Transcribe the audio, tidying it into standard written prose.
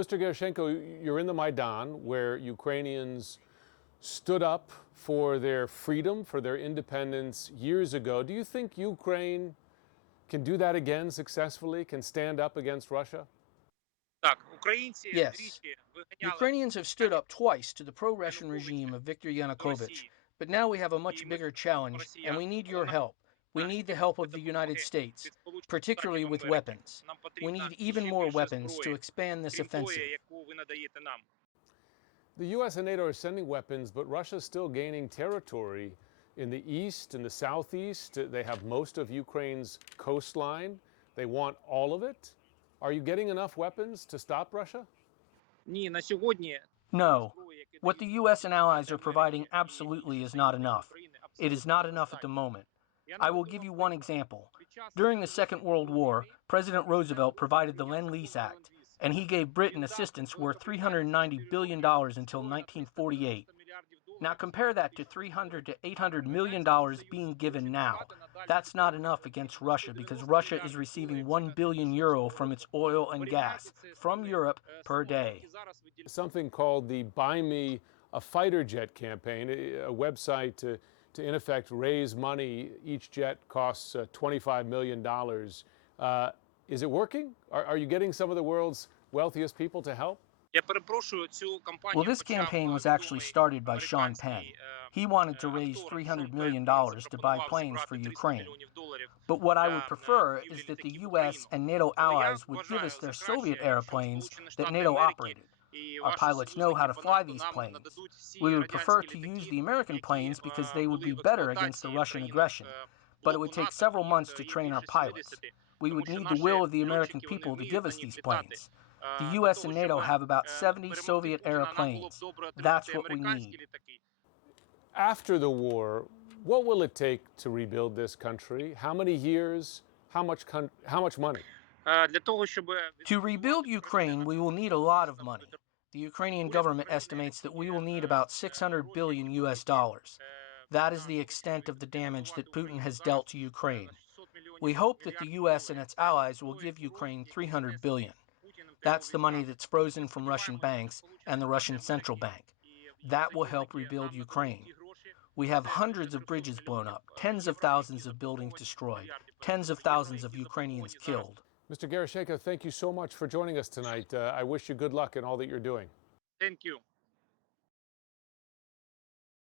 Mr. Herashchenko, you're in the Maidan, where Ukrainians stood up for their freedom, for their independence years ago. Do you think Ukraine can do that again successfully, can stand up against Russia? Yes. Ukrainians have stood up twice to the pro-Russian regime of Viktor Yanukovych, but now we have a much bigger challenge, and we need your help. We need the help of the United States, particularly with weapons. We need even more weapons to expand this offensive. The U.S. and NATO are sending weapons, but Russia's still gaining territory in the east, in the southeast. They have most of Ukraine's coastline. They want all of it. Are you getting enough weapons to stop Russia? No. What the U.S. and allies are providing absolutely is not enough. It is not enough at the moment. I will give you one example. During the Second World War, President Roosevelt provided the Lend-Lease Act, and he gave Britain assistance worth $390 billion until 1948. Now compare that to $300 to $800 million being given now. That's not enough against Russia because Russia is receiving €1 billion from its oil and gas from Europe per day. Something called the Buy Me a Fighter Jet campaign, a website to in effect raise money. Each jet costs $25 million. Is it working? Are you getting some of the world's wealthiest people to help? Well, this campaign was actually started by Sean Penn. He wanted to raise $300 million to buy planes for Ukraine. But what I would prefer is that the U.S. and NATO allies would give us their Soviet-era planes that NATO operated. Our pilots know how to fly these planes. We would prefer to use the American planes because they would be better against the Russian aggression. But it would take several months to train our pilots. We would need the will of the American people to give us these planes. The U.S. and NATO have about 70 Soviet-era planes. That's what we need. After the war, what will it take to rebuild this country? How many years? How much money? To rebuild Ukraine, we will need a lot of money. The Ukrainian government estimates that we will need about 600 billion US dollars. That is the extent of the damage that Putin has dealt to Ukraine. We hope that the U.S. and its allies will give Ukraine 300 billion. That's the money that's frozen from Russian banks and the Russian central bank. That will help rebuild Ukraine. We have hundreds of bridges blown up, tens of thousands of buildings destroyed, tens of thousands of Ukrainians killed. Mr. Herashchenko, thank you so much for joining us tonight. I wish you good luck in all that you're doing. Thank you.